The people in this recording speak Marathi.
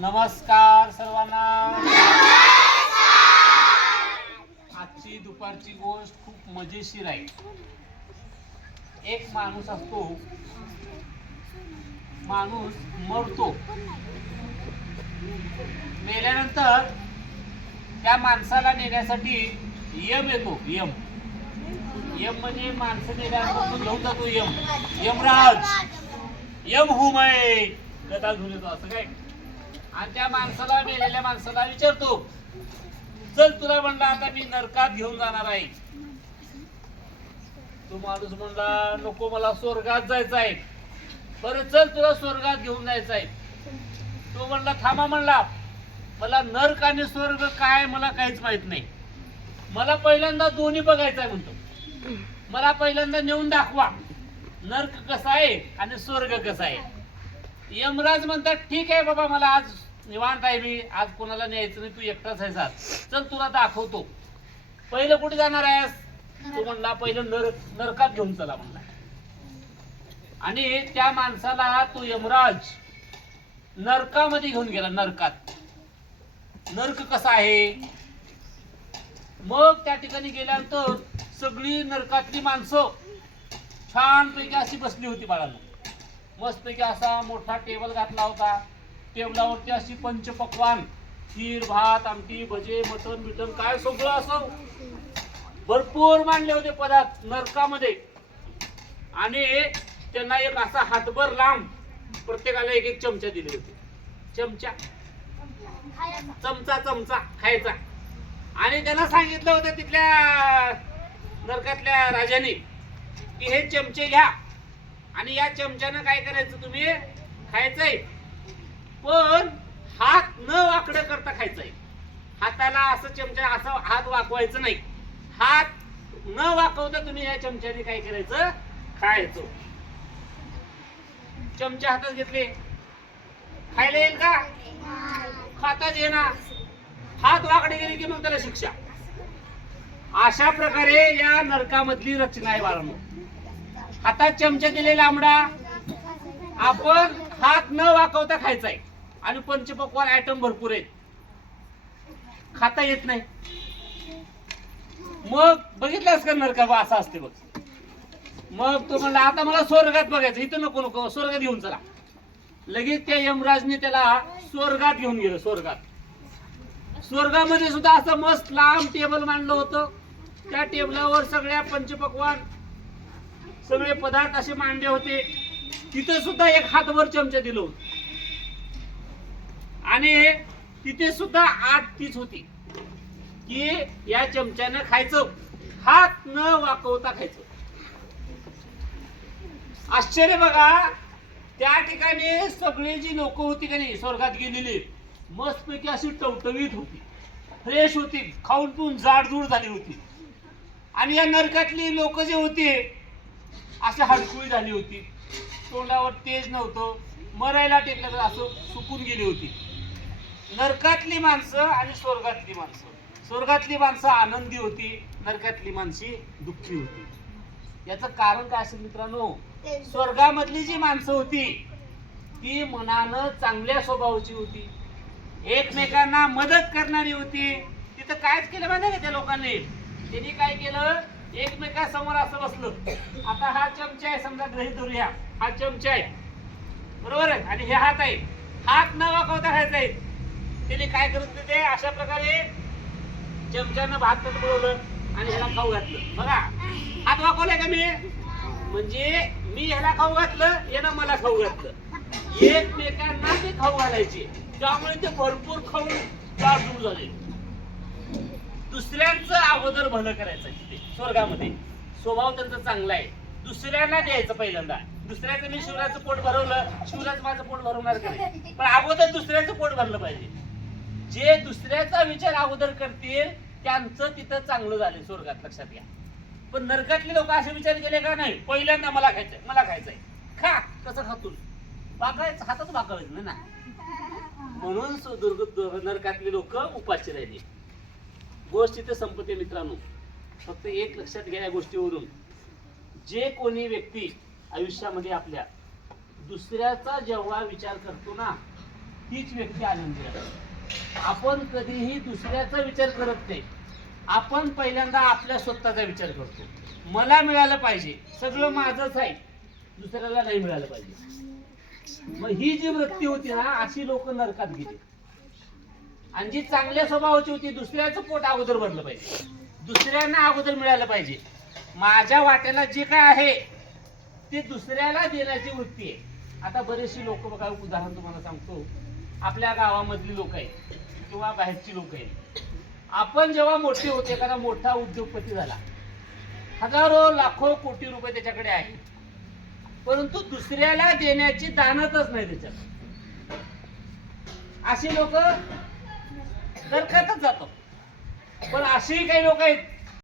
नमस्कार सर्वांना. आजची दुपारची गोष्ट खूप मजेशीर आहे. एक माणूस असतो, माणूस मरतो. मेल्यानंतर त्या माणसाला नेण्यासाठी यम येतो. यम यम म्हणजे माणसं नेल्यानंतर घेऊन जातो. यमराज. यम हूं मैं गदा घेऊन येतो असं काय. आणि त्या माणसाला, मेलेल्या माणसाला विचारतो, चल तुला म्हणला आता मी नरकात घेऊन जाणार आहे. तो माणूस म्हणला नको, मला स्वर्गात जायचं आहे. बरं चल तुला स्वर्गात घेऊन जायचं आहे. तो म्हणला थांबा, म्हणला मला नरक आणि स्वर्ग काय मला काहीच माहित नाही. मला पहिल्यांदा दोन्ही बघायचं आहे म्हणतो. मला पहिल्यांदा नेऊन दाखवा नरक कसा आहे आणि स्वर्ग कसा आहे. यमराज म्हणतात ठीक आहे बाबा, मला आज निवांत आहे मी, आज कोणाला न्यायचं नाही, तू एकटाच आहे साथ, चल तुला दाखवतो. पहिलं कुठे जाणार आहेस? तो म्हणला पहिलं नरकात घेऊन चला म्हणला. आणि त्या माणसाला तो यमराज नरकामध्ये घेऊन गेला. नरकात नरक कसा आहे. मग त्या ठिकाणी गेल्यानंतर सगळी नरकातली माणसं छानपैकी अशी बसली होती बाळांनो. मस्तपैकी असा मोठा टेबल घातला होता. टेबलावरती अशी पंचपक्वान, खीर, भात, आमटी, भजे, मटण बिटन काय सगळं असं भरपूर मांडले होते पदार्थ नरकामध्ये. आणि त्यांना एक असा हातभर लांब प्रत्येकाला एक एक चमचा दिले होते. चमचा खायचा. आणि त्यांना सांगितलं होतं तिथल्या नरकातल्या राजाने की हे चमचे घ्या आणि या चमच्यानं काय करायचं, तुम्ही खायचंय, पण हात न वाकडं करता खायचंय. हाताला असं चमचा असं हात वाकवायचं नाही. हात न वाकवता तुम्ही या चमच्याने काय करायचं, खायचं. चमचे हातात घेतले, खायला येईल का? खाताच येणार. हात वाकडे गेले की मग त्याला शिक्षा. अशा प्रकारे या नरकामधली रचना आहे बाळांनो. हातात चमचा दिलेला आंबडा, आपण हात न वाकवता खायचाय. आणि पंचपक्वान आयटम भरपूर आहेत, खाता येत नाही. मग बघितलंस का नरका असं असते बघ. मग तो म्हणला आता मला स्वर्गात बघायचं, इथं नको, स्वर्गात घेऊन चला. लगेच त्या यमराजने त्याला स्वर्गात घेऊन गेलं. स्वर्गामध्ये सुद्धा असं मस्त लांब टेबल मांडलं होतं. त्या टेबलावर सगळ्या पंचपक्वान सगळे पदार्थ असे मांडले होते. तिथे सुद्धा एक हातभर चमचा दिलं होतं. आणि तिथे सुद्धा आठ तीच होती की या चमच्यानं खायचं, हात न वाकवता खायचं. आश्चर्य बघा, त्या ठिकाणी सगळे जी लोक होती का नाही स्वर्गात गेलेली, मस्तपैकी अशी टवटवीत होती, फ्रेश होती, खाऊन पिऊन जाडजूड झाली होती. आणि या नरकातली लोक जे होती अशी हडकुळी झाली होती, तोंडावर तेज नव्हतं, मरायला टेकलं तर असं सुकून गेली होती. नरकातली माणसं आणि स्वर्गातली माणसं. स्वर्गातली माणसं आनंदी होती, नरकातली माणसे दुःखी होती. याचं कारण काय असेल मित्रांनो? स्वर्गामधली जी माणसं होती ती मनानं चांगल्या स्वभावाची होती, एकमेकांना मदत करणारी होती. तिथं कायच केलं माहिती का त्या लोकांनी? त्यांनी काय केलं, एकमेकांसमोर असं बसलं. आता हा चमचा आहे समजा, गृहीत धरूया हा चमचा आहे बरोबर आहे, आणि हे हात आहे. हात न वाकवता खायचा आहे. त्यांनी काय करत होते, अशा प्रकारे चमच्यानं भात बोलवलं आणि ह्याला खाऊ घातलं. बघा हात वाकवलाय का मी, म्हणजे मी ह्याला खाऊ घातलं, यानं मला खाऊ घातलं. एकमेकांना ते खाऊ घालायचे, त्यामुळे ते भरपूर खाऊन जाडजूड झाले. दुसऱ्यांचं अगोदर भलं करायचं. तिथे स्वर्गामध्ये स्वभाव त्यांचा चांगला आहे. दुसऱ्यांना द्यायचं पहिल्यांदा. दुसऱ्याचं मी शिवराचं पोट भरवलं, शिवराज माझं पोट भरवणार का नाही, पण अगोदर दुसऱ्याचं पोट भरलं पाहिजे. जे दुसऱ्याचा विचार अगोदर करतील त्यांचं तिथं चांगलं झालं स्वर्गात, लक्षात घ्या. पण नरकातले लोक असे विचार केले का नाही, पहिल्यांदा मला खायचंय, खा. कसं खातोस? बाकायचं, हातच बाकायचं ना. म्हणून नरकातले लोक उपाशी राहिले. गोष्ट इथे संपते मित्रांनो. फक्त एक लक्षात घ्या या गोष्टीवरून, जे कोणी व्यक्ती आयुष्यामध्ये आपल्या दुसऱ्याचा जेव्हा विचार करतो ना, हीच व्यक्ती आनंदी राहते. आपण कधीही दुसऱ्याचा विचार करत नाही, आपण पहिल्यांदा आपल्या स्वतःचा विचार करतो. मला मिळालं पाहिजे, सगळं माझंच आहे, दुसऱ्याला नाही मिळालं पाहिजे. मग ही जी वृत्ती होती ना, अशी लोक नरकात गेली. आणि जी चांगल्या स्वभावाची होती, दुसऱ्याचं पोट अगोदर भरलं पाहिजे, दुसऱ्यांना अगोदर मिळालं पाहिजे, माझ्या वाट्याला जे काय आहे ते दुसऱ्याला देण्याची वृत्ती आहे. आता बरेचशी लोक बघा, उदाहरण तुम्हाला सांगतो, आपल्या गावामधली लोक आहेत किंवा बाहेरची लोक आहेत. आपण जेव्हा मोठे होते, एखादा मोठा उद्योगपती झाला, हजारो लाखो कोटी रुपये त्याच्याकडे आहे, परंतु दुसऱ्याला देण्याची दानतच नाही त्याच्यात. अशी लोक नरकातच जातात. पण अशी काही लोक आहेत